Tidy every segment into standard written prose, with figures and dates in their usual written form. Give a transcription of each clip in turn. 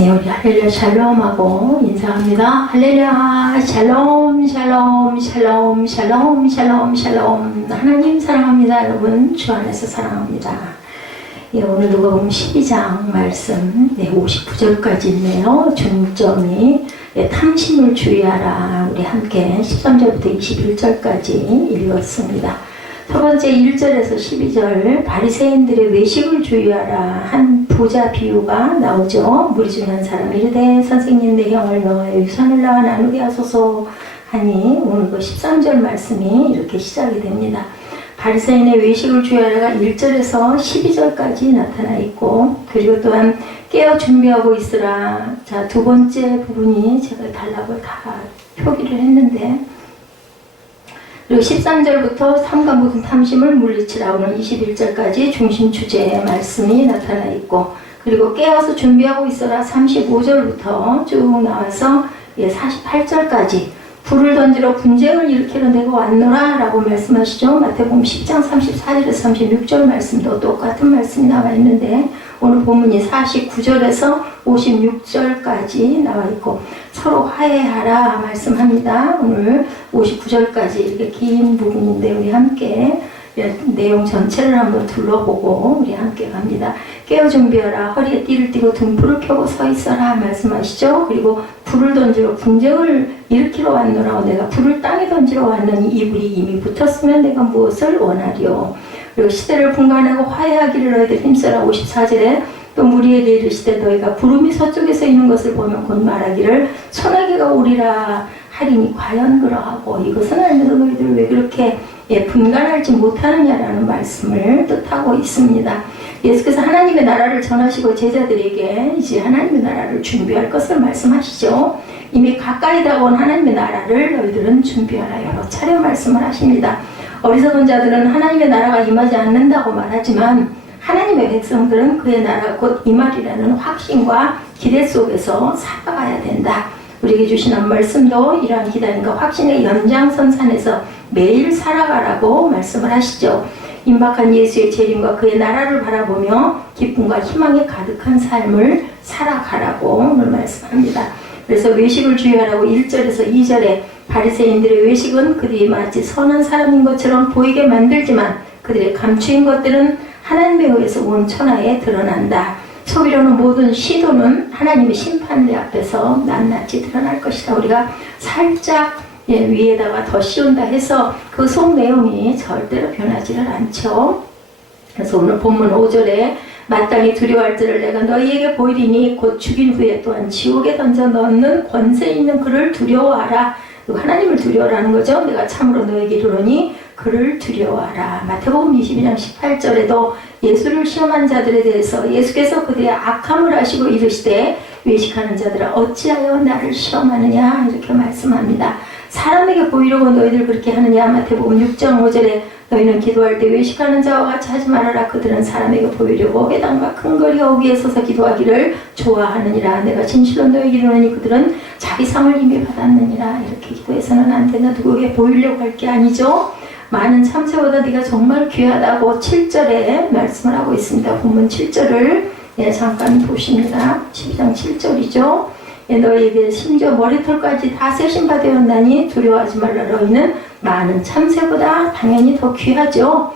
네, 우리 할렐루야 샬롬하고 인사합니다. 할렐루야 샬롬 샬롬 샬롬 샬롬 샬롬 샬롬. 하나님 사랑합니다. 여러분 주 안에서 사랑합니다. 예, 오늘 누가복음 12장 말씀 59절까지 있네요. 중점이 탐심을 주의하라. 우리 함께 13절부터 21절까지 읽었습니다. 첫 번째 1절에서 12절 바리새인들의 외식을 주의하라 한 부자 비유가 나오죠. 무리 중 한 사람이 이르되 선생님 내 형을 너의 유산을 낳아 나누게 하소서 하니 오늘 그 13절 말씀이 이렇게 시작이 됩니다. 바리새인의 외식을 주의하라가 1절에서 12절까지 나타나 있고, 그리고 또한 깨어 준비하고 있으라. 자, 두 번째 부분이 제가 단락을 다 표기를 했는데, 그리고 13절부터 삼가 모든 탐심을 물리치라. 오늘 21절까지 중심 주제의 말씀이 나타나 있고, 그리고 깨어서 준비하고 있어라 35절부터 쭉 나와서 48절까지 불을 던지러 분쟁을 일으키러 내가 왔노라 라고 말씀하시죠. 마태복음 10장 34절에서 36절 말씀도 똑같은 말씀이 나와 있는데, 오늘 본문이 49절에서 56절까지 나와 있고 서로 화해하라 말씀합니다. 오늘 59절까지 이렇게 긴 부분인데 우리 함께 내용 전체를 한번 둘러보고 우리 함께 갑니다. 깨어 준비하라. 허리에 띠를 띠고 등불을 켜고 서 있어라 말씀하시죠. 그리고 불을 던지러 분쟁을 일으키러 왔노라. 내가 불을 땅에 던지러 왔느니 이 불이 이미 붙었으면 내가 무엇을 원하리요. 그리고 시대를 분간하고 화해하기를 너희들 힘써라. 54절에 또 무리에게 이르시되 너희가 구름이 서쪽에서 있는 것을 보면 곧 말하기를 소나기가 오리라 하리니 과연 그러하고 이것은 알면서 너희들 왜 그렇게 분간하지 못하느냐라는 말씀을 뜻하고 있습니다. 예수께서 하나님의 나라를 전하시고 제자들에게 이제 하나님의 나라를 준비할 것을 말씀하시죠. 이미 가까이 다가온 하나님의 나라를 너희들은 준비하라 여러 차례 말씀을 하십니다. 어리석은 자들은 하나님의 나라가 임하지 않는다고 말하지만 하나님의 백성들은 그의 나라 곧 임하리라는 확신과 기대 속에서 살아가야 된다. 우리에게 주시는 말씀도 이러한 기대과 확신의 연장선상에서 매일 살아가라고 말씀을 하시죠. 임박한 예수의 재림과 그의 나라를 바라보며 기쁨과 희망에 가득한 삶을 살아가라고 오늘 말씀합니다. 그래서 외식을 주의하라고 1절에서 2절에 바리새인들의 외식은 그들이 마치 선한 사람인 것처럼 보이게 만들지만 그들의 감추인 것들은 하나님에 의해서 온 천하에 드러난다. 속이려는 모든 시도는 하나님의 심판대 앞에서 낱낱이 드러날 것이다. 우리가 살짝 위에다가 더 씌운다 해서 그 속 내용이 절대로 변하지를 않죠. 그래서 오늘 본문 5절에 마땅히 두려워할 줄을 내가 너희에게 보이리니 곧 죽인 후에 또한 지옥에 던져 넣는 권세 있는 그를 두려워하라. 하나님을 두려워하라는 거죠. 내가 참으로 너에게 이르노니 그를 두려워하라. 마태복음 22장 18절에도 예수를 시험한 자들에 대해서 예수께서 그들의 악함을 아시고 이르시되 외식하는 자들아 어찌하여 나를 시험하느냐 이렇게 말씀합니다. 사람에게 보이려고 너희들 그렇게 하느냐. 마태복음 6장 5절에 너희는 기도할 때 외식하는 자와 같이 하지 말아라. 그들은 사람에게 보이려고 회당과 큰 거리가 위에 서서 기도하기를 좋아하느니라. 내가 진실로 너희에게 이르노니 그들은 자기 상을 이미 받았느니라. 이렇게 기도해서는 안 된다. 누구에게 보이려고 할 게 아니죠. 많은 참새보다 네가 정말 귀하다고 7절에 말씀을 하고 있습니다. 본문 7절을 잠깐 보십니다. 12장 7절이죠. 너희에게 심지어 머리털까지 다 세신바 되었나니 두려워하지 말라. 너희는 많은 참새보다 당연히 더 귀하죠.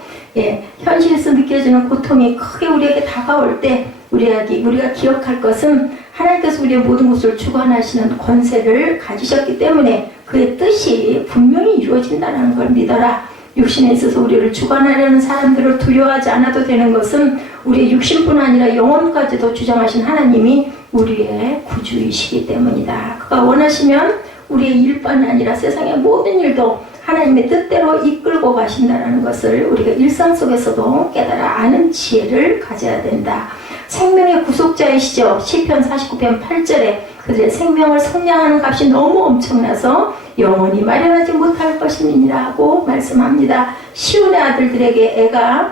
현실에서 느껴지는 고통이 크게 우리에게 다가올 때 우리가 기억할 것은 하나님께서 우리의 모든 것을 주관하시는 권세를 가지셨기 때문에 그의 뜻이 분명히 이루어진다는 걸 믿어라. 육신에 있어서 우리를 주관하려는 사람들을 두려워하지 않아도 되는 것은 우리의 육신뿐 아니라 영혼까지도 주장하신 하나님이 우리의 구주이시기 때문이다. 그가 원하시면 우리의 일뿐 아니라 세상의 모든 일도 하나님의 뜻대로 이끌고 가신다는 것을 우리가 일상 속에서도 깨달아 아는 지혜를 가져야 된다. 생명의 구속자이시죠. 시편 49편 8절에 그들의 생명을 속량하는 값이 너무 엄청나서 영원히 마련하지 못할 것임이라고 말씀합니다. 시온의 아들들에게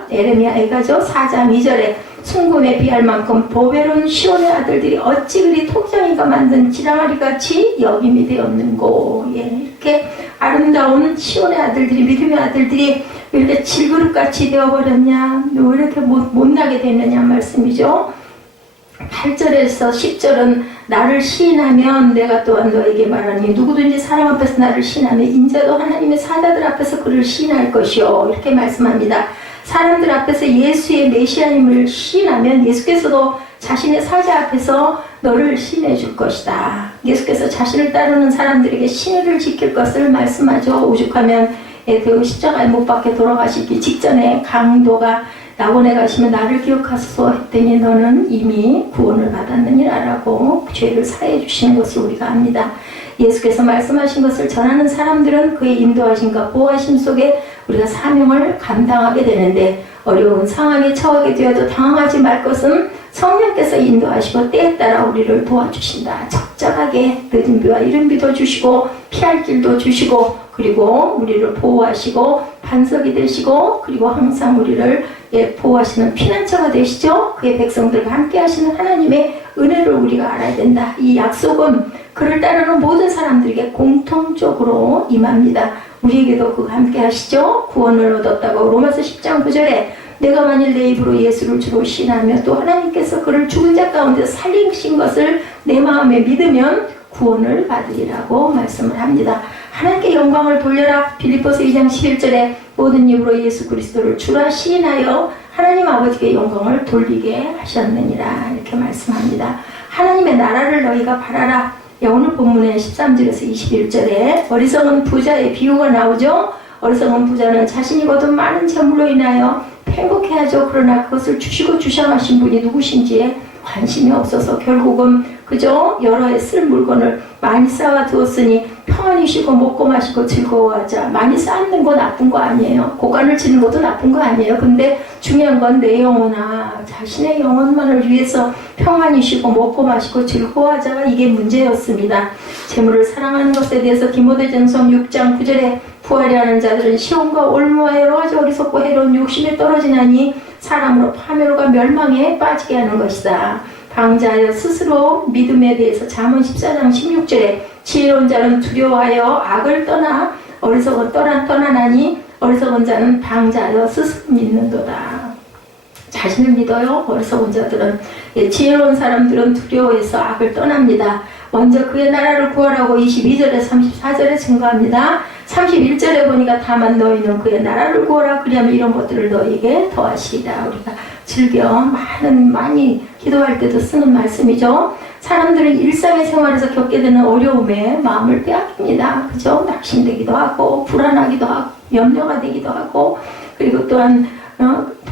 에레미야 애가죠. 4장 2절에 순금에 비할 만큼 보배로운 시온의 아들들이 어찌 그리 톡장이가 만든 지랑아리같이 여김이 되었는고. 이렇게 아름다운 시온의 아들들이, 믿음의 아들들이 왜 이렇게 질그릇같이 되어버렸냐, 왜 이렇게 못나게 됐느냐 말씀이죠. 8절에서 10절은 나를 시인하면 내가 또한 너에게 말하니 누구든지 사람 앞에서 나를 시인하면 인자도 하나님의 사자들 앞에서 그를 시인할 것이요 이렇게 말씀합니다. 사람들 앞에서 예수의 메시아임을 시인하면 예수께서도 자신의 사자 앞에서 너를 시인해 줄 것이다. 예수께서 자신을 따르는 사람들에게 신의를 지킬 것을 말씀하죠. 오죽하면 그 십자가에 못 박혀 돌아가시기 직전에 강도가 낙원에 가시면 나를 기억하소서 했더니 너는 이미 구원을 받았느니라라고 죄를 사해 주시는 것을 우리가 압니다. 예수께서 말씀하신 것을 전하는 사람들은 그의 인도하심과 보호하심 속에 우리가 사명을 감당하게 되는데 어려운 상황에 처하게 되어도 당황하지 말 것은 성령께서 인도하시고 때에 따라 우리를 도와주신다. 적절하게 늦은 비와 이른 비도 주시고 피할 길도 주시고 그리고 우리를 보호하시고 반석이 되시고 그리고 항상 우리를 보호하시는 피난처가 되시죠. 그의 백성들과 함께 하시는 하나님의 은혜를 우리가 알아야 된다. 이 약속은 그를 따르는 모든 사람들에게 공통적으로 임합니다. 우리에게도 그가 함께 하시죠. 구원을 얻었다고 로마서 10장 9절에 내가 만일 내 입으로 예수를 주로 시인하며 또 하나님께서 그를 죽은 자 가운데 살리신 것을 내 마음에 믿으면 구원을 받으리라고 말씀을 합니다. 하나님께 영광을 돌려라. 빌립보서 2장 11절에 모든 입으로 예수 그리스도를 주라 시인하여 하나님 아버지께 영광을 돌리게 하셨느니라 이렇게 말씀합니다. 하나님의 나라를 너희가 바라라. 오늘 본문의 13절에서 21절에 어리석은 부자의 비유가 나오죠. 어리석은 부자는 자신이 거둔 많은 재물로 인하여 행복해하죠. 그러나 그것을 주시고 주장하신 분이 누구신지에 관심이 없어서 결국은 그저 여러 해 쓸 물건을 많이 쌓아 두었으니 평안히 쉬고 먹고 마시고 즐거워하자. 많이 쌓는 거 나쁜 거 아니에요. 고관을 치는 것도 나쁜 거 아니에요. 근데 중요한 건 내 영혼아 자신의 영혼만을 위해서 평안히 쉬고 먹고 마시고 즐거워하자가 이게 문제였습니다. 재물을 사랑하는 것에 대해서 디모데전서 6장 9절에 부하려 하는 자들은 시험과 올무와 여러 가지 어리석고 해로운 욕심에 떨어지나니 사람으로 파멸과 멸망에 빠지게 하는 것이다. 방자하여 스스로 믿음에 대해서 잠언 14장 16절에 지혜로운 자는 두려워하여 악을 떠나 어리석은 떠나나니 어리석은 자는 방자하여 스스로 믿는도다. 자신을 믿어요. 어리석은 자들은 지혜로운 사람들은 두려워해서 악을 떠납니다. 먼저 그의 나라를 구하라고 22절에 34절에 증거합니다. 31절에 보니까 다만 너희는 그의 나라를 구하라. 그리하면 이런 것들을 너희에게 더하시리라. 우리가 즐겨 많이 기도할 때도 쓰는 말씀이죠. 사람들은 일상의 생활에서 겪게 되는 어려움에 마음을 빼앗깁니다. 그죠? 낙심되기도 하고 불안하기도 하고 염려가 되기도 하고 그리고 또한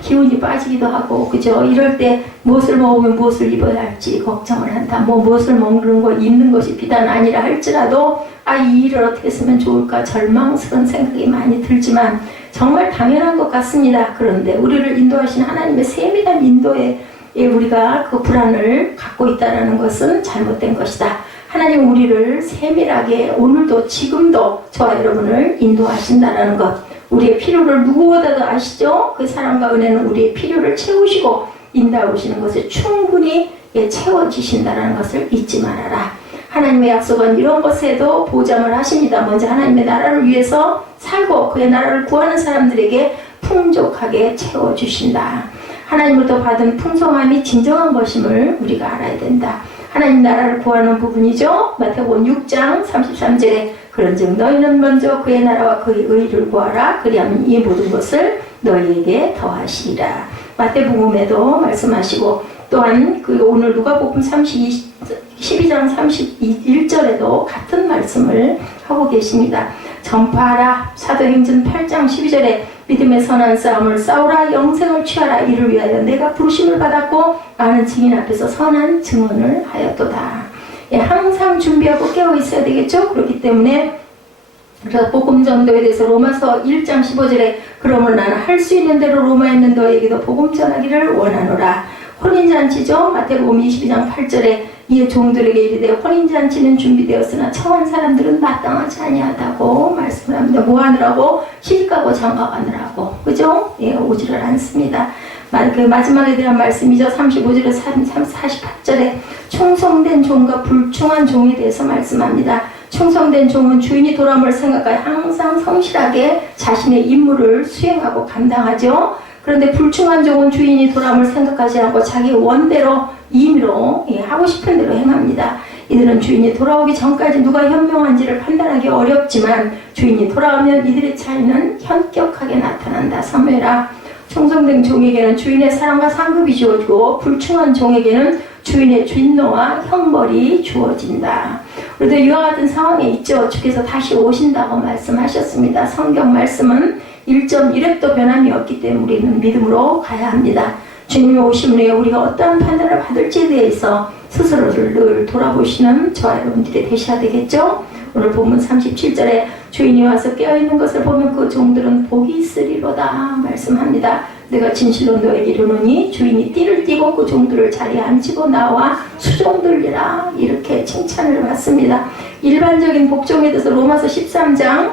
기운이 빠지기도 하고 그죠? 이럴 때 무엇을 먹으면 무엇을 입어야 할지 걱정을 한다. 무엇을 먹는 거 입는 것이 비단 아니라 할지라도 이 일을 어떻게 했으면 좋을까 절망스러운 생각이 많이 들지만 정말 당연한 것 같습니다. 그런데 우리를 인도하신 하나님의 세밀한 인도에 우리가 그 불안을 갖고 있다는 것은 잘못된 것이다. 하나님은 우리를 세밀하게 오늘도 지금도 저와 여러분을 인도하신다는 것. 우리의 필요를 누구보다도 아시죠? 그 사랑과 은혜는 우리의 필요를 채우시고 인도하시는 것에 충분히 채워지신다는 것을 잊지 말아라. 하나님의 약속은 이런 것에도 보장을 하십니다. 먼저 하나님의 나라를 위해서 살고 그의 나라를 구하는 사람들에게 풍족하게 채워주신다. 하나님으로부터 받은 풍성함이 진정한 것임을 우리가 알아야 된다. 하나님 나라를 구하는 부분이죠. 마태복음 6장 33절에 그런즉 너희는 먼저 그의 나라와 그의 의를 구하라. 그리하면 이 모든 것을 너희에게 더하시리라. 마태복음에도 말씀하시고 또한 그 오늘 누가복음 12장 31절에도 같은 말씀을 하고 계십니다. 전파하라. 사도행전 8장 12절에 믿음의 선한 싸움을 싸우라. 영생을 취하라. 이를 위하여 내가 부르심을 받았고 많은 증인 앞에서 선한 증언을 하였도다. 항상 준비하고 깨어 있어야 되겠죠. 그렇기 때문에 그래서 복음 전도에 대해서 로마서 1장 15절에 그러므로 나는 할 수 있는 대로 로마에 있는 너에게도 복음 전하기를 원하노라. 혼인잔치죠. 마태복음 22장 8절에 이에 종들에게 이르되 혼인잔치는 준비되었으나 청한 사람들은 마땅하지 아니하다고 말씀을 합니다. 뭐 하느라고? 시집가고 장가가느라고. 그죠? 오지를 않습니다. 그 마지막에 대한 말씀이죠. 35절에 48절에 충성된 종과 불충한 종에 대해서 말씀합니다. 충성된 종은 주인이 돌아옴을 생각하여 항상 성실하게 자신의 임무를 수행하고 감당하죠. 그런데 불충한 종은 주인이 돌아옴을 생각하지 않고 자기 원대로 임의로 하고 싶은 대로 행합니다. 이들은 주인이 돌아오기 전까지 누가 현명한지를 판단하기 어렵지만 주인이 돌아오면 이들의 차이는 현격하게 나타난다. 사무엘아, 충성된 종에게는 주인의 사랑과 상급이 주어지고 불충한 종에게는 주인의 진노와 형벌이 주어진다. 우리도 이와 같은 상황에 있죠. 주께서 다시 오신다고 말씀하셨습니다. 성경 말씀은 1.1획도 변함이 없기 때문에 우리는 믿음으로 가야 합니다. 주님이 오심 후에 우리가 어떠한 판단을 받을지에 대해서 스스로를 늘 돌아보시는 저와 여러분들이 되셔야 되겠죠? 오늘 본문 37절에 주인이 와서 깨어있는 것을 보면 그 종들은 복이 있으리로다 말씀합니다. 내가 진실로 너에게 이르노니 주인이 띠를 띠고 그 종들을 자리에 앉히고 나와 수종들이라 이렇게 칭찬을 받습니다. 일반적인 복종에 대해서 로마서 13장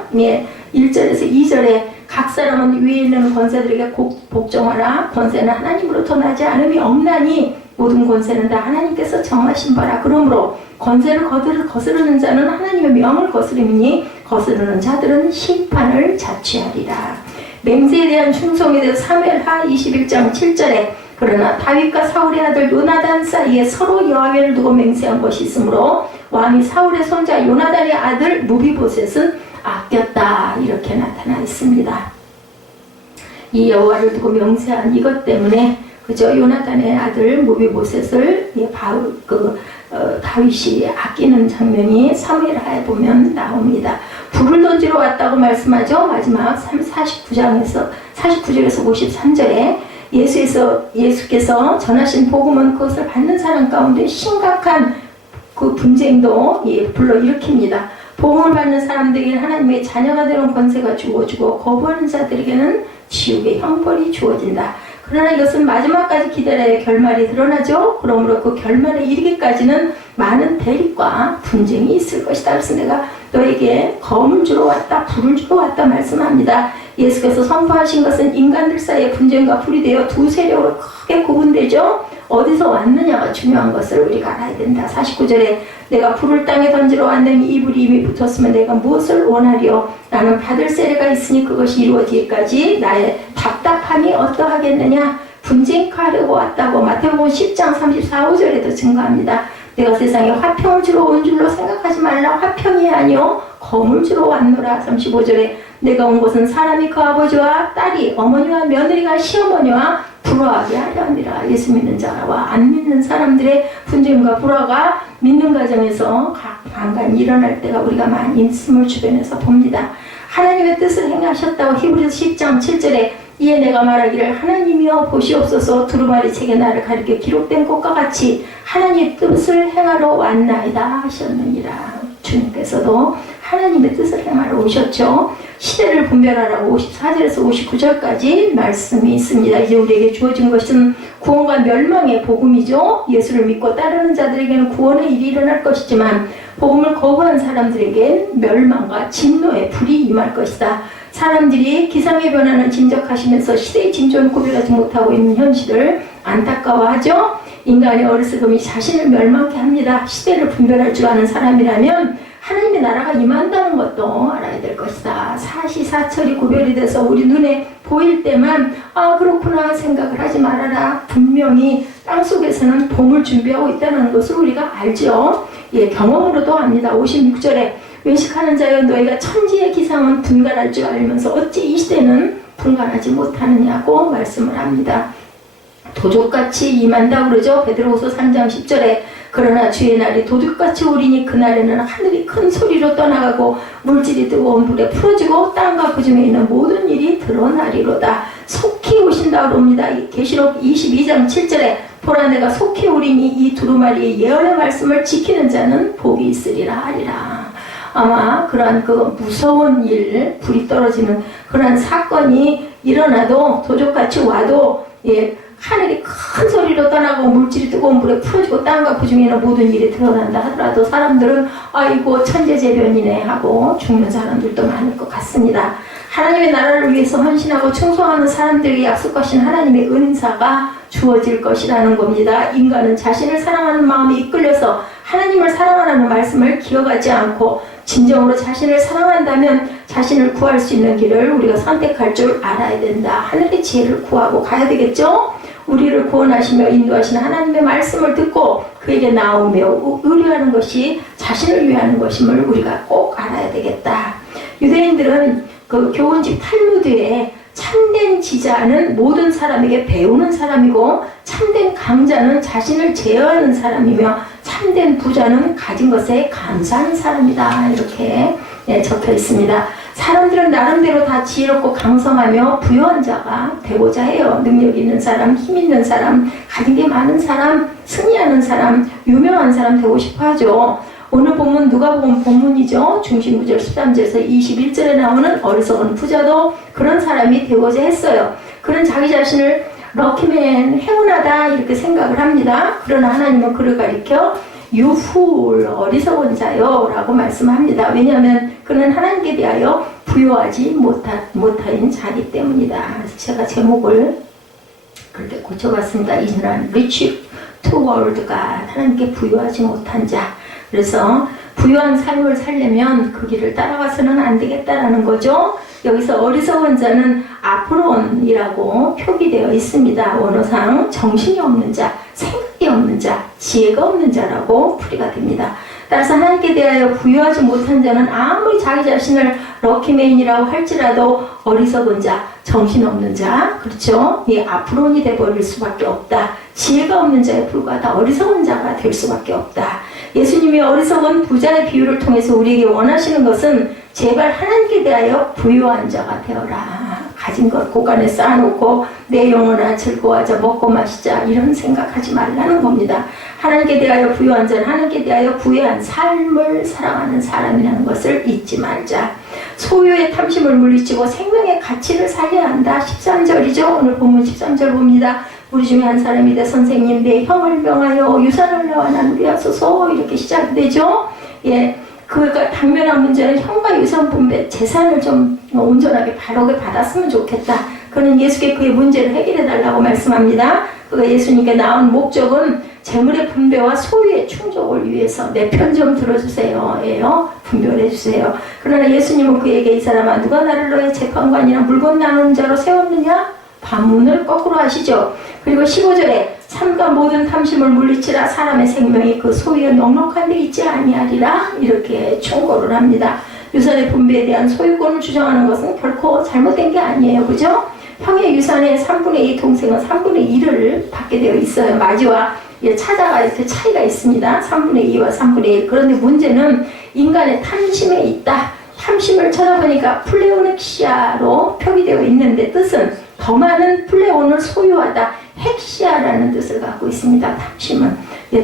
1절에서 2절에 각 사람은 위에 있는 권세들에게 복종하라. 권세는 하나님으로부터 나지 않음이 없나니 모든 권세는 다 하나님께서 정하신 바라. 그러므로 권세를 거스르는 자는 하나님의 명을 거스르니 거스르는 자들은 심판을 자취하리라. 맹세에 대한 충성에 대해서 사무엘하 21장 7절에 그러나 다윗과 사울의 아들 요나단 사이에 서로 여호와를 두고 맹세한 것이 있으므로 왕이 사울의 손자 요나단의 아들 무비보셋은 아꼈다 이렇게 나타나 있습니다. 이 여호와를 두고 명세한 이것 때문에 그저 요나단의 아들 무비보셋을 다윗이 아끼는 장면이 사무엘하에 보면 나옵니다. 불을 던지러 왔다고 말씀하죠. 마지막 49절에서 53절에 예수께서 전하신 복음은 그것을 받는 사람 가운데 심각한 그 분쟁도 불러일으킵니다. 복음을 받는 사람들에게는 하나님의 자녀가 되는 권세가 주어지고 거부하는 자들에게는 지옥의 형벌이 주어진다. 그러나 이것은 마지막까지 기다려야 결말이 드러나죠. 그러므로 그 결말에 이르기까지는 많은 대립과 분쟁이 있을 것이다. 그래서 내가 너에게 검을 주러 왔다, 불을 주러 왔다 말씀합니다. 예수께서 선포하신 것은 인간들 사이의 분쟁과 불이 되어 두 세력으로 크게 구분되죠. 어디서 왔느냐가 중요한 것을 우리가 알아야 된다. 49절에 내가 불을 땅에 던지러 왔더니 이 불이 이미 붙었으면 내가 무엇을 원하리요? 나는 받을 세례가 있으니 그것이 이루어지기까지 나의 답답함이 어떠하겠느냐? 분쟁하려고 왔다고 마태복음 10장 34, 5절에도 증거합니다. 내가 세상에 화평을 주러 온 줄로 생각하지 말라. 화평이 아니요 검을 주러 왔노라. 35절에 내가 온 것은 사람이 그 아버지와 딸이 어머니와 며느리가 시어머니와 불화하게 하려 함이라. 예수 믿는 자와 안 믿는 사람들의 분쟁과 불화가 믿는 가정에서 간간히 일어날 때가 우리가 많이 있음을 주변에서 봅니다. 하나님의 뜻을 행하셨다고 히브리서 10장 7절에 이에 내가 말하기를 하나님이여 보시옵소서 두루마리 책에 나를 가리켜 기록된 것과 같이 하나님의 뜻을 행하러 왔나이다 하셨느니라. 주님께서도 하나님의 뜻을 행하러 오셨죠. 시대를 분별하라고 54절에서 59절까지 말씀이 있습니다. 이제 우리에게 주어진 것은 구원과 멸망의 복음이죠. 예수를 믿고 따르는 자들에게는 구원의 일이 일어날 것이지만 복음을 거부한 사람들에겐 멸망과 진노의 불이 임할 것이다. 사람들이 기상의 변화는 짐작하시면서 시대의 진전을 구별하지 못하고 있는 현실을 안타까워하죠. 인간의 어리석음이 자신을 멸망케 합니다. 시대를 분별할 줄 아는 사람이라면 하나님의 나라가 임한다는 것도 알아야 될 것이다. 사시사철이 구별이 돼서 우리 눈에 보일 때만 그렇구나 생각을 하지 말아라. 분명히 땅속에서는 봄을 준비하고 있다는 것을 우리가 알죠. 경험으로도 압니다. 56절에 외식하는 자여 너희가 천지의 기상은 분간할 줄 알면서 어찌 이 시대는 분간하지 못하느냐고 말씀을 합니다. 도둑같이 임한다고 그러죠. 베드로후서 3장 10절에 그러나 주의 날이 도둑같이 오리니 그날에는 하늘이 큰 소리로 떠나가고 물질이 뜨거운 불에 풀어지고 땅과 그 중에 있는 모든 일이 드러나리로다. 속히 오신다고 합니다. 계시록 22장 7절에 보라 내가 속히 오리니 이 두루마리의 예언의 말씀을 지키는 자는 복이 있으리라 하리라. 아마 그러한 그 무서운 일, 불이 떨어지는 그러한 사건이 일어나도 도둑같이 와도 하늘이 큰 소리로 떠나고 물질이 뜨거운 불에 풀어지고 땅과 그 중에는 모든 일이 드러난다 하더라도 사람들은 아이고 천재재변이네 하고 죽는 사람들도 많을 것 같습니다. 하나님의 나라를 위해서 헌신하고 충성하는 사람들에게 약속하신 하나님의 은사가 주어질 것이라는 겁니다. 인간은 자신을 사랑하는 마음에 이끌려서 하나님을 사랑하라는 말씀을 기억하지 않고 진정으로 자신을 사랑한다면 자신을 구할 수 있는 길을 우리가 선택할 줄 알아야 된다. 하늘의 지혜를 구하고 가야 되겠죠? 우리를 구원하시며 인도하시는 하나님의 말씀을 듣고 그에게 나오며 의뢰하는 것이 자신을 위하는 것임을 우리가 꼭 알아야 되겠다. 유대인들은 그 교훈집 탈무드에 참된 지자는 모든 사람에게 배우는 사람이고 참된 강자는 자신을 제어하는 사람이며 참된 부자는 가진 것에 감사하는 사람이다. 이렇게 적혀 있습니다. 사람들은 나름대로 다 지혜롭고 강성하며 부유한 자가 되고자 해요. 능력 있는 사람, 힘 있는 사람, 가진 게 많은 사람, 승리하는 사람, 유명한 사람 되고 싶어 하죠. 오늘 본문 누가복음 본문이죠. 중심 9절 13절에서 21절에 나오는 어리석은 부자도 그런 사람이 되고자 했어요. 그는 자기 자신을 럭키맨, 행운하다 이렇게 생각을 합니다. 그러나 하나님은 그를 가리켜 You fool, 어리석은 자요 라고 말씀합니다. 왜냐하면 그는 하나님께 대하여 부유하지 못하인 자기 때문이다. 그래서 제가 제목을 그렇게 고쳐봤습니다. Is not rich toward God, 하나님께 부유하지 못한 자. 그래서 부유한 삶을 살려면 그 길을 따라가서는 안 되겠다라는 거죠. 여기서 어리석은 자는 아프론이라고 표기되어 있습니다. 원어상 정신이 없는 자, 생각이 없는 자, 지혜가 없는 자라고 풀이가 됩니다. 따라서 하나님께 대하여 부유하지 못한 자는 아무리 자기 자신을 럭키맨이라고 할지라도 어리석은 자, 정신없는 자, 그렇죠? 이 아프론이 되어버릴 수밖에 없다. 지혜가 없는 자에 불과하다. 어리석은 자가 될 수밖에 없다. 예수님이 어리석은 부자의 비유를 통해서 우리에게 원하시는 것은 제발 하나님께 대하여 부유한 자가 되어라. 가진 것 고간에 쌓아놓고 내 영혼아 즐거워하자, 먹고 마시자 이런 생각하지 말라는 겁니다. 하나님께 대하여 부유한 자는 하나님께 대하여 부유한 삶을 살아가는 사람이라는 것을 잊지 말자. 소유의 탐심을 물리치고 생명의 가치를 살려야 한다. 13절이죠. 오늘 본문 13절 봅니다. 우리 중에 한 사람이 내 선생님 내 형을 명하여 유산을 내와 나누게 하소서 이렇게 시작되죠. 예, 그가 당면한 문제는 형과 유산 분배 재산을 좀 온전하게 바르게 받았으면 좋겠다. 그는 예수께 그의 문제를 해결해 달라고 말씀합니다. 그가 예수님께 나온 목적은 재물의 분배와 소유의 충족을 위해서 내 편 좀 들어주세요. 예요. 분별을 해주세요. 그러나 예수님은 그에게 이 사람아 누가 나를 너의 재판관이나 물건 나누는 자로 세웠느냐? 반문을 거꾸로 하시죠. 그리고 15절에 삼가 모든 탐심을 물리치라 사람의 생명이 그 소유에 넉넉한 데 있지 아니하리라 이렇게 충고를 합니다. 유산의 분배에 대한 소유권을 주장하는 것은 결코 잘못된 게 아니에요. 그죠? 형의 유산의 3분의 2 동생은 3분의 1을 받게 되어 있어요. 마지와 차자가 이렇게 차이가 있습니다. 3분의 2와 3분의 1. 그런데 문제는 인간의 탐심에 있다. 탐심을 찾아보니까 플레오넥시아로 표기되어 있는데 뜻은 더 많은 플레온을 소유하다. 헥시아라는 뜻을 갖고 있습니다. 탐심은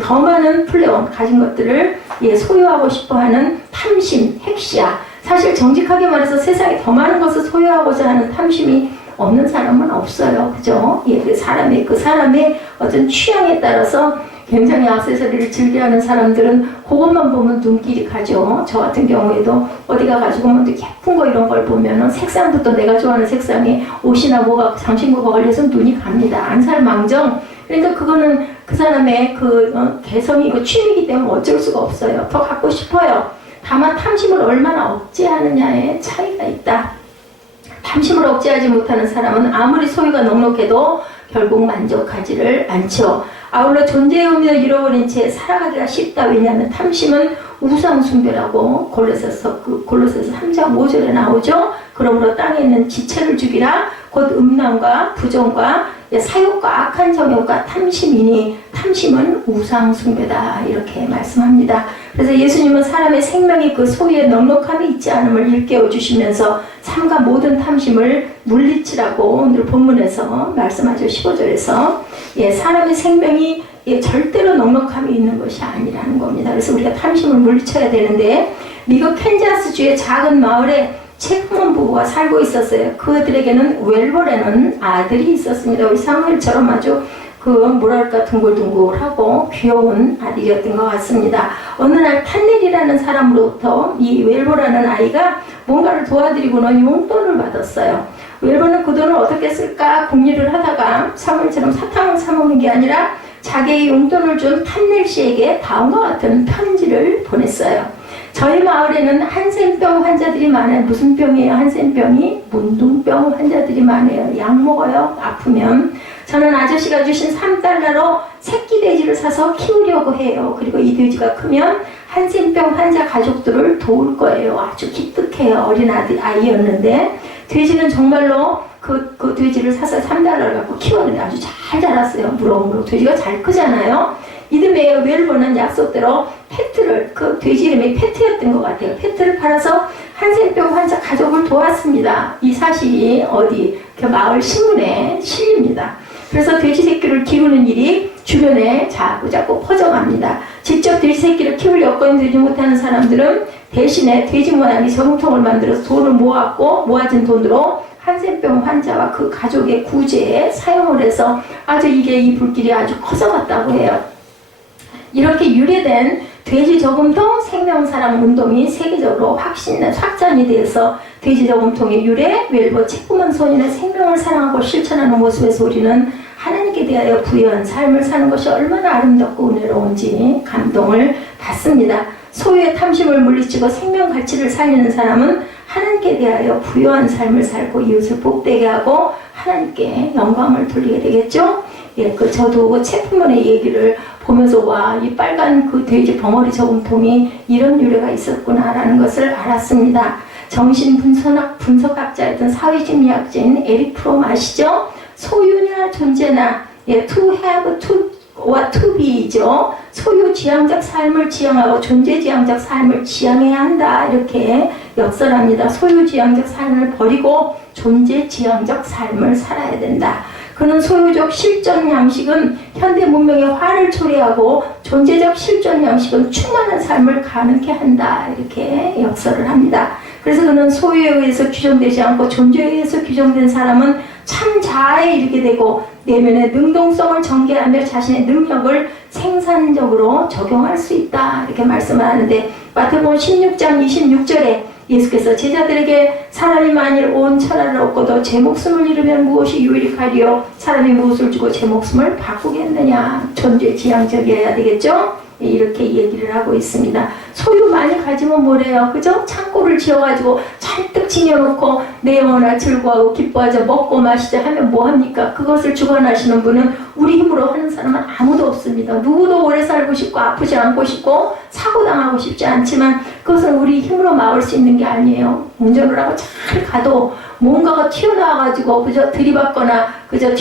더 많은 플레온 가진 것들을 소유하고 싶어하는 탐심, 헥시아. 사실 정직하게 말해서 세상에 더 많은 것을 소유하고자 하는 탐심이 없는 사람은 없어요. 그죠? 그 사람의 어떤 취향에 따라서 굉장히 액세서리를 즐겨하는 사람들은 그것만 보면 눈길이 가죠. 저 같은 경우에도 어디 가가지고 뭐 예쁜 거 이런 걸 보면은 색상부터 내가 좋아하는 색상에 옷이나 뭐가 장신구가 걸려서 눈이 갑니다. 안 살망정. 그러니까 그거는 그 사람의 개성이 취미이기 때문에 어쩔 수가 없어요. 더 갖고 싶어요. 다만 탐심을 얼마나 억제하느냐에 차이가 있다. 탐심을 억제하지 못하는 사람은 아무리 소유가 넉넉해도 결국 만족하지를 않죠. 아울러 존재의 의미를 잃어버린 채 살아가기가 쉽다. 왜냐하면 탐심은 우상숭배라고 골로새서 3장 5절에 나오죠. 그러므로 땅에 있는 지체를 죽이라. 곧 음란과 부정과 사욕과 악한 정욕과 탐심이니 탐심은 우상숭배다. 이렇게 말씀합니다. 그래서 예수님은 사람의 생명이 그 소유의 넉넉함이 있지 않음을 일깨워 주시면서 삼가 모든 탐심을 물리치라고 오늘 본문에서 말씀하죠. 15절에서 사람의 생명이 절대로 넉넉함이 있는 것이 아니라는 겁니다. 그래서 우리가 탐심을 물리쳐야 되는데 미국 캔자스주의 작은 마을에 체크먼 부부가 살고 있었어요. 그들에게는 웰버라는 아들이 있었습니다. 우리 사무엘처럼 아주 둥글둥글하고 귀여운 아들이었던 것 같습니다. 어느 날 탄넬이라는 사람으로부터 이 웰버라는 아이가 뭔가를 도와드리고는 용돈을 받았어요. 웰버는 그 돈을 어떻게 쓸까 궁리를 하다가 사무엘처럼 사탕을 사먹는 게 아니라 자기의 용돈을 준 탄넬 씨에게 다음과 같은 편지를 보냈어요. 저희 마을에는 한센병 환자들이 많아요. 무슨 병이에요? 한센병이? 문둥병 환자들이 많아요. 약 먹어요. 아프면. 저는 아저씨가 주신 3달러로 새끼 돼지를 사서 키우려고 해요. 그리고 이 돼지가 크면 한센병 환자 가족들을 도울 거예요. 아주 기특해요. 어린 아이였는데 돼지는 정말로 그 돼지를 사서 3달러를 갖고 키웠는데 아주 잘 자랐어요. 무럭무럭 돼지가 잘 크잖아요. 이듬해 웰버는 약속대로 페트를, 그 돼지 이름이 페트였던 것 같아요. 페트를 팔아서 한센병 환자 가족을 도왔습니다. 이 사실이 어디 그 마을 신문에 실립니다. 그래서 돼지 새끼를 키우는 일이 주변에 자꾸자꾸 퍼져갑니다. 직접 돼지 새끼를 키울 여건이 되지 못하는 사람들은 대신에 돼지 모양의 저금통을 만들어서 돈을 모아진 돈으로 한센병 환자와 그 가족의 구제에 사용을 해서 아주 이게 이 불길이 아주 커져갔다고 해요. 이렇게 유래된 돼지 저금통 생명사랑 운동이 세계적으로 확장이 돼서 돼지 저금통의 유래, 웰버 체크먼 손인의 생명을 사랑하고 실천하는 모습에서 우리는 하나님께 대하여 부유한 삶을 사는 것이 얼마나 아름답고 은혜로운지 감동을 받습니다. 소유의 탐심을 물리치고 생명 가치를 살리는 사람은 하나님께 대하여 부유한 삶을 살고 이웃을 복되게 하고 하나님께 영광을 돌리게 되겠죠? 예, 저도 그 체프먼의 얘기를 보면서 와, 이 빨간 그 돼지 벙어리 저금통이 이런 유래가 있었구나라는 것을 알았습니다. 정신 분석학자였던 사회심리학자인 에릭 프롬 아시죠? 소유냐 존재나, 예, to have, to be죠. 소유지향적 삶을 지향하고 존재지향적 삶을 지향해야 한다. 이렇게 역설합니다. 소유지향적 삶을 버리고 존재지향적 삶을 살아야 된다. 그는 소유적 실존 양식은 현대 문명의 화를 초래하고 존재적 실존 양식은 충만한 삶을 가능케 한다. 이렇게 역설을 합니다. 그래서 그는 소유에 의해서 규정되지 않고 존재에 의해서 규정된 사람은 참 자아에 이르게 되고 내면의 능동성을 전개하며 자신의 능력을 생산적으로 적용할 수 있다. 이렇게 말씀을 하는데 마태복음 16장 26절에 예수께서 제자들에게 사람이 만일 온 천하를 얻고도 제 목숨을 잃으면 무엇이 유익하리요? 사람이 무엇을 주고 제 목숨을 바꾸겠느냐? 존재지향적이어야 되겠죠? 이렇게 얘기를 하고 있습니다. 소유 많이 가지면 뭐래요? 그죠? 창고를 지어가지고 잔뜩 쟁여놓고 내 영혼아 즐거워하고 기뻐하자 먹고 마시자 하면 뭐합니까? 그것을 주관하시는 분은 우리 힘으로 하는 사람은 아무도 없습니다. 누구도 오래 살고 싶고 아프지 않고 싶고 사고당하고 싶지 않지만 그것은 우리 힘으로 막을 수 있는 게 아니에요. 운전을 하고 잘 가도 뭔가가 튀어나와가지고 그저 들이받거나 그저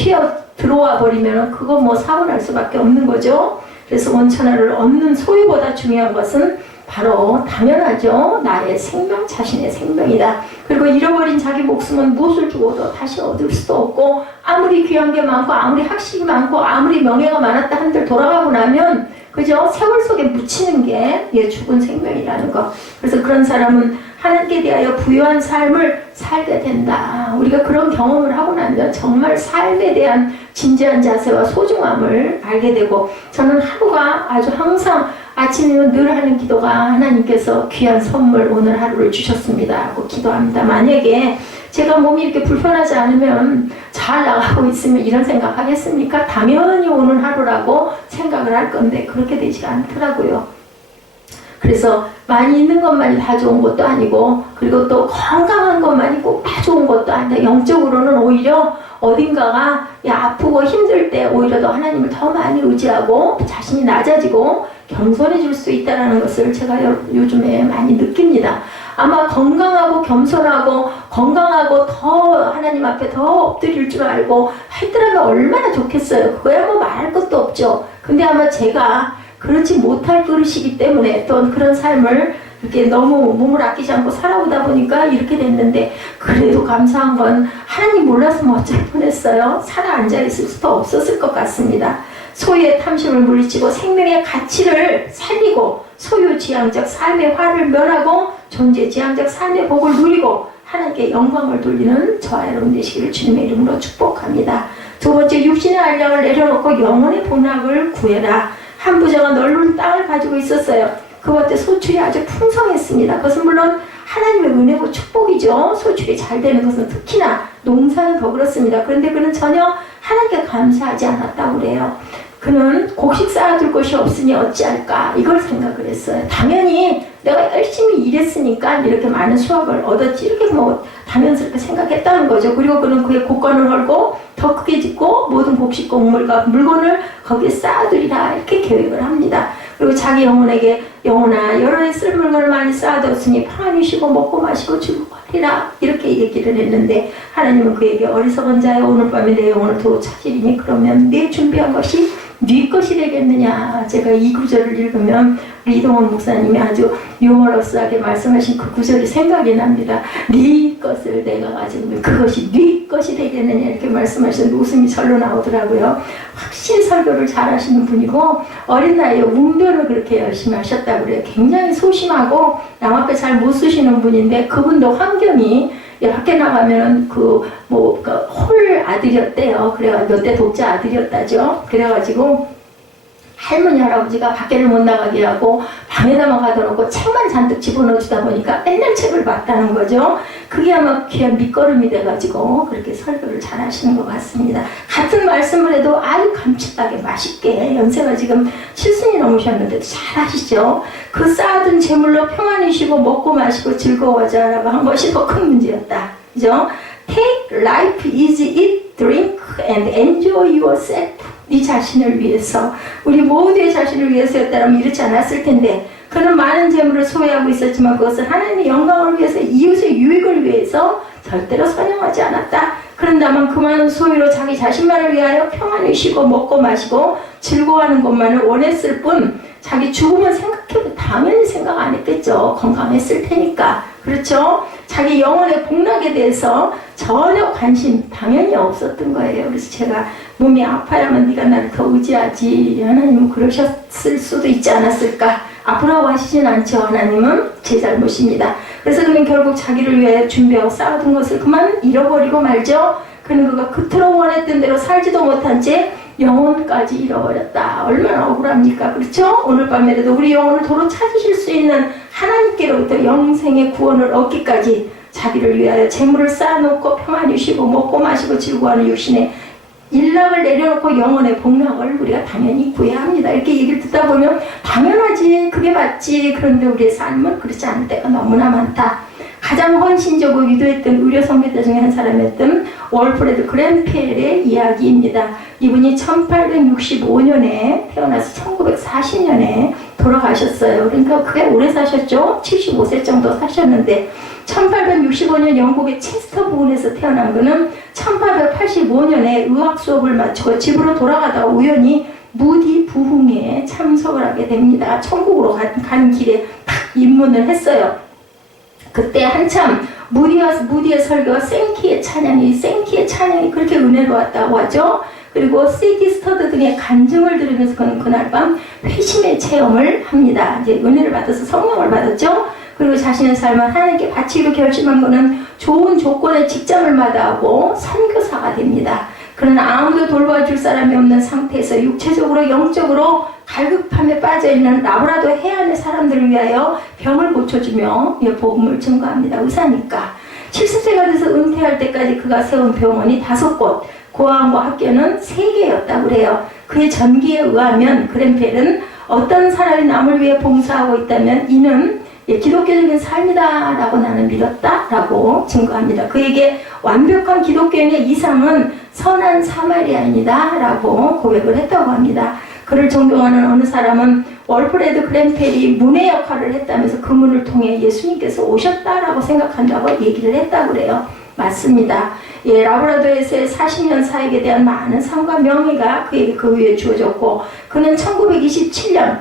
들어와 버리면 그거 뭐 사고 날 수밖에 없는 거죠. 그래서 원천하를 얻는 소유보다 중요한 것은 바로 당연하죠. 나의 생명, 자신의 생명이다. 그리고 잃어버린 자기 목숨은 무엇을 주고도 다시 얻을 수도 없고 아무리 귀한 게 많고 아무리 학식이 많고 아무리 명예가 많았다 한들 돌아가고 나면 그죠? 세월 속에 묻히는 게 죽은 생명이라는 것. 그래서 그런 사람은 하나님께 대하여 부유한 삶을 살게 된다. 우리가 그런 경험을 하고 나면 정말 삶에 대한 진지한 자세와 소중함을 알게 되고 저는 하루가 아주 항상 아침이면 늘 하는 기도가 하나님께서 귀한 선물 오늘 하루를 주셨습니다 하고 기도합니다. 만약에 제가 몸이 이렇게 불편하지 않으면 잘 나가고 있으면 이런 생각 하겠습니까? 당연히 오늘 하루라고 생각을 할 건데 그렇게 되지 않더라고요. 그래서 많이 있는 것만이 다 좋은 것도 아니고 그리고 또 건강한 것만이 꼭 다 좋은 것도 아니다. 영적으로는 오히려 어딘가가 아프고 힘들 때 오히려 더 하나님을 더 많이 의지하고 자신이 낮아지고 겸손해질 수 있다는 것을 제가 요즘에 많이 느낍니다. 아마 건강하고 겸손하고 건강하고 더 하나님 앞에 더 엎드릴 줄 알고 했더라면 얼마나 좋겠어요. 그거야 뭐 말할 것도 없죠. 근데 아마 제가 그렇지 못할 그릇이기 때문에 또 그런 삶을 이렇게 너무 몸을 아끼지 않고 살아오다 보니까 이렇게 됐는데 그래도 감사한 건 하나님 몰랐으면 어쩔 뻔했어요. 살아 앉아있을 수도 없었을 것 같습니다. 소유의 탐심을 물리치고 생명의 가치를 살리고 소유지향적 삶의 화를 면하고 존재지향적 삶의 복을 누리고 하나님께 영광을 돌리는 저와 여러분 되시기를 주님의 이름으로 축복합니다. 두 번째, 육신의 안락을 내려놓고 영혼의 복락을 구해라. 한 부자가 넓은 땅을 가지고 있었어요. 그것때 소출이 아주 풍성했습니다. 그것은 물론 하나님의 은혜고 축복이죠. 소출이 잘 되는 것은 특히나 농사는 더 그렇습니다. 그런데 그는 전혀 하나님께 감사하지 않았다고 그래요. 그는 곡식 쌓아둘 것이 없으니 어찌할까 이걸 생각을 했어요. 당연히 내가 열심히 일했으니까 이렇게 많은 수확을 얻었지 이렇게 뭐 당연스럽게 생각했다는 거죠. 그리고 그는 그의 곡간을 헐고 더 크게 짓고 모든 곡식 곡물과 물건을 거기에 쌓아두리라 이렇게 계획을 합니다. 그리고 자기 영혼에게 영혼아 여러 해 쓸 물건을 많이 쌓아뒀으니 편안히 쉬고 먹고 마시고 즐거워하리라 이렇게 얘기를 했는데 하나님은 그에게 어리석은 자여 오늘 밤에 내 영혼을 도로 찾으리니 그러면 내 준비한 것이 네 것이 되겠느냐. 제가 이 구절을 읽으면 우리 이동원 목사님이 아주 유머러스하게 말씀하신 그 구절이 생각이 납니다. 네 것을 내가 가지고 그것이 네 것이 되겠느냐 이렇게 말씀하시는데 웃음이 절로 나오더라고요. 확실히 설교를 잘하시는 분이고 어린 나이에 웅변을 그렇게 열심히 하셨다고 그래요. 굉장히 소심하고 남 앞에 잘 못 쓰시는 분인데 그분도 환경이 밖에 나가면은 홀 아들이었대요. 그래가 몇 대 독자 아들이었다죠. 그래가지고 할머니 할아버지가 밖에를 못 나가게 하고 방에다만 가둬놓고 책만 잔뜩 집어넣어주다 보니까 맨날 책을 봤다는 거죠. 그게 아마 귀한 밑거름이 돼가지고 그렇게 설교를 잘 하시는 것 같습니다. 같은 말씀을 해도 아주 감칠하게 맛있게 연세가 지금 70이 넘으셨는데도 잘 하시죠. 그 쌓아둔 재물로 평안히 쉬고 먹고 마시고 즐거워져라고 한 것이 더 큰 문제였다. 그죠? Take life easy, eat, drink and enjoy yourself. 네 자신을 위해서 우리 모두의 자신을 위해서였다면 이렇지 않았을 텐데 그는 많은 재물을 소유하고 있었지만 그것은 하나님의 영광을 위해서 이웃의 유익을 위해서 절대로 선용하지 않았다. 그런다면 그 많은 소유로 자기 자신만을 위하여 평안히 쉬고 먹고 마시고 즐거워하는 것만을 원했을 뿐 자기 죽음은 생각해도 당연히 생각 안 했겠죠. 건강했을 테니까. 그렇죠? 자기 영혼의 복락에 대해서 전혀 관심 당연히 없었던 거예요. 그래서 제가 몸이 아파야만 네가 나를 더 의지하지 하나님은 그러셨을 수도 있지 않았을까. 아프라고 하시진 않죠. 하나님은 제 잘못입니다. 그래서 그는 결국 자기를 위해 준비하고 쌓아둔 것을 그만 잃어버리고 말죠. 그는 그가 그토록 원했던 대로 살지도 못한 채 영혼까지 잃어버렸다. 얼마나 억울합니까? 그렇죠? 오늘 밤에라도 우리 영혼을 도로 찾으실 수 있는 하나님께로부터 영생의 구원을 얻기까지 자기를 위하여 재물을 쌓아놓고 평안히 쉬고 먹고 마시고 즐거워하는 육신의 일락을 내려놓고 영혼의 복락을 우리가 당연히 구해야 합니다. 이렇게 얘기를 듣다 보면 당연하지 그게 맞지. 그런데 우리의 삶은 그렇지 않을 때가 너무나 많다. 가장 헌신적으로 유도했던 의료 선교사 중에 한 사람이었던 월프레드 그랜펠의 이야기입니다. 이분이 1865년에 태어나서 1940년에 돌아가셨어요. 그러니까 그게 오래 사셨죠. 75세 정도 사셨는데 1865년 영국의 체스터 부근에서 태어난 그는 1885년에 의학 수업을 마치고 집으로 돌아가다가 우연히 무디 부흥회에 참석을 하게 됩니다. 천국으로 가는 길에 딱 입문을 했어요. 그때 한참 무디의 설교와 생키의 찬양이 그렇게 은혜로웠다고 하죠. 그리고 시티 스터드 등의 간증을 들으면서 그는 그날 밤 회심의 체험을 합니다. 이제 은혜를 받아서 성령을 받았죠. 그리고 자신의 삶을 하나님께 바치기로 결심한 그는 좋은 조건의 직장을 마다하고 선교사가 됩니다. 그러나 아무도 돌봐줄 사람이 없는 상태에서 육체적으로 영적으로 갈급함에 빠져있는 라브라도 해안의 사람들을 위하여 병을 고쳐주며 복음을 증거합니다. 의사니까 70세가 돼서 은퇴할 때까지 그가 세운 병원이 5곳, 고아원과 학교는 3개였다고 그래요. 그의 전기에 의하면 그랜펠은 어떤 사람이 남을 위해 봉사하고 있다면 이는 기독교적인 삶이다 라고 나는 믿었다 라고 증거합니다. 그에게 완벽한 기독교인의 이상은 선한 사마리아인이다 라고 고백을 했다고 합니다. 그를 존경하는 어느 사람은 월프레드 그랜펠이 문의 역할을 했다면서 그 문을 통해 예수님께서 오셨다라고 생각한다고 얘기를 했다고 그래요. 맞습니다. 라브라도에서의 40년 사역에 대한 많은 상과 명예가 그에게 그 위에 주어졌고 그는 1927년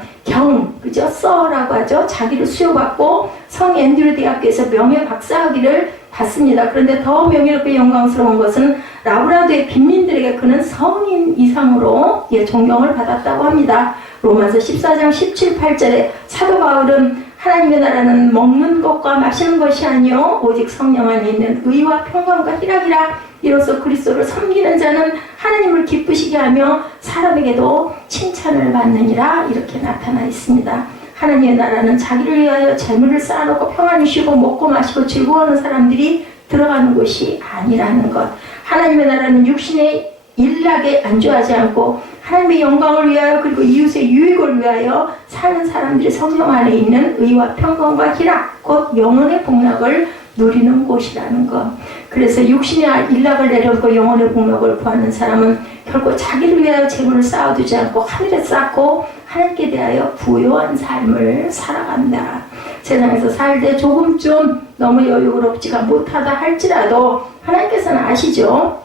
그죠? 서라고 하죠. 자기를 수여받고 성 앤드류 대학교에서 명예 박사학위를 받습니다. 그런데 더 명예롭고 영광스러운 것은 라브라도의 빈민들에게 그는 성인 이상으로 존경을 받았다고 합니다. 로마서 14장 17, 8절에 사도 바울은 하나님의 나라는 먹는 것과 마시는 것이 아니요 오직 성령 안에 있는 의와 평강과 희락이라. 이로써 그리스도를 섬기는 자는 하나님을 기쁘시게 하며 사람에게도 칭찬을 받느니라. 이렇게 나타나 있습니다. 하나님의 나라는 자기를 위하여 재물을 쌓아놓고 평안히 쉬고 먹고 마시고 즐거워하는 사람들이 들어가는 곳이 아니라는 것. 하나님의 나라는 육신의 일락에 안주하지 않고 하나님의 영광을 위하여 그리고 이웃의 유익을 위하여 사는 사람들이 성령 안에 있는 의와 평강과 희락 곧 영혼의 복락을 누리는 곳이라는 것. 그래서 육신의 일락을 내려놓고 영혼의 복락을 구하는 사람은 결코 자기를 위하여 재물을 쌓아두지 않고 하늘에 쌓고 하나님께 대하여 부요한 삶을 살아간다. 세상에서 살 때 조금 좀 너무 여유롭지가 못하다 할지라도 하나님께서는 아시죠.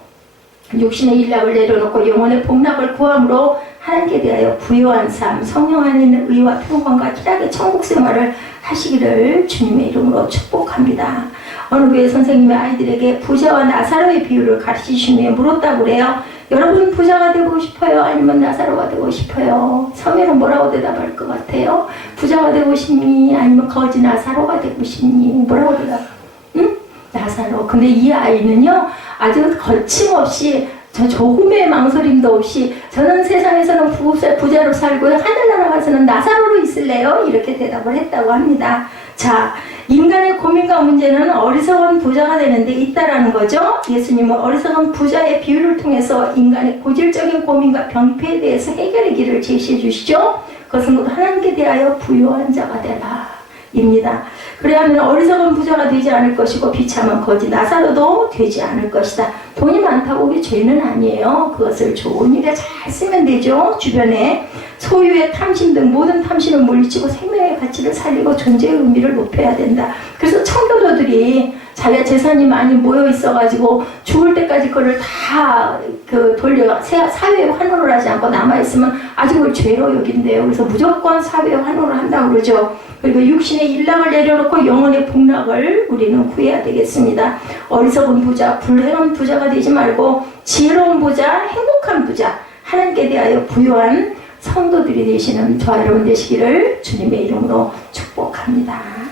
육신의 일락을 내려놓고 영혼의 복락을 구함으로 하나님께 대하여 부요한 삶, 성령 안에 있는 의와 평강과 희락의 천국 생활을 하시기를 주님의 이름으로 축복합니다. 어느 교회 선생님이 아이들에게 부자와 나사로의 비유를 가르치신 후에 물었다고 그래요. 여러분 부자가 되고 싶어요? 아니면 나사로가 되고 싶어요? 성에는 뭐라고 대답할 것 같아요? 부자가 되고 싶니? 아니면 거지 나사로가 되고 싶니? 뭐라고 대답? 응? 나사로. 근데 이 아이는요 아주 거침없이 조금의 망설임도 없이 저는 세상에서는 부자로 살고요. 하늘나라 가서는 나사로로 있을래요? 이렇게 대답을 했다고 합니다. 자, 인간의 고민과 문제는 어리석은 부자가 되는데 있다라는 거죠. 예수님은 어리석은 부자의 비유를 통해서 인간의 고질적인 고민과 병폐에 대해서 해결의 길을 제시해 주시죠. 그것은 모두 하나님께 대하여 부요한 자가 되라 입니다. 그래야하면 어리석은 부자가 되지 않을 것이고 비참한 거지 나사로도 되지 않을 것이다. 돈이 많다고 우리 죄는 아니에요. 그것을 좋은 일에 잘 쓰면 되죠. 주변에 소유의 탐심 등 모든 탐심을 물리치고 생명의 가치를 살리고 존재의 의미를 높여야 된다. 그래서 청교도들이 자기가 재산이 많이 모여 있어가지고 죽을 때까지 그걸 다 돌려 사회에 환호를 하지 않고 남아있으면 아주 그걸 죄로 여긴대요. 그래서 무조건 사회에 환호를 한다고 그러죠. 그리고 육신의 일락을 내려놓고 영혼의 복락을 우리는 구해야 되겠습니다. 어리석은 부자, 불행한 부자가 되지 말고 지혜로운 부자, 행복한 부자, 하나님께 대하여 부요한 성도들이 되시는 저와 여러분 되시기를 주님의 이름으로 축복합니다.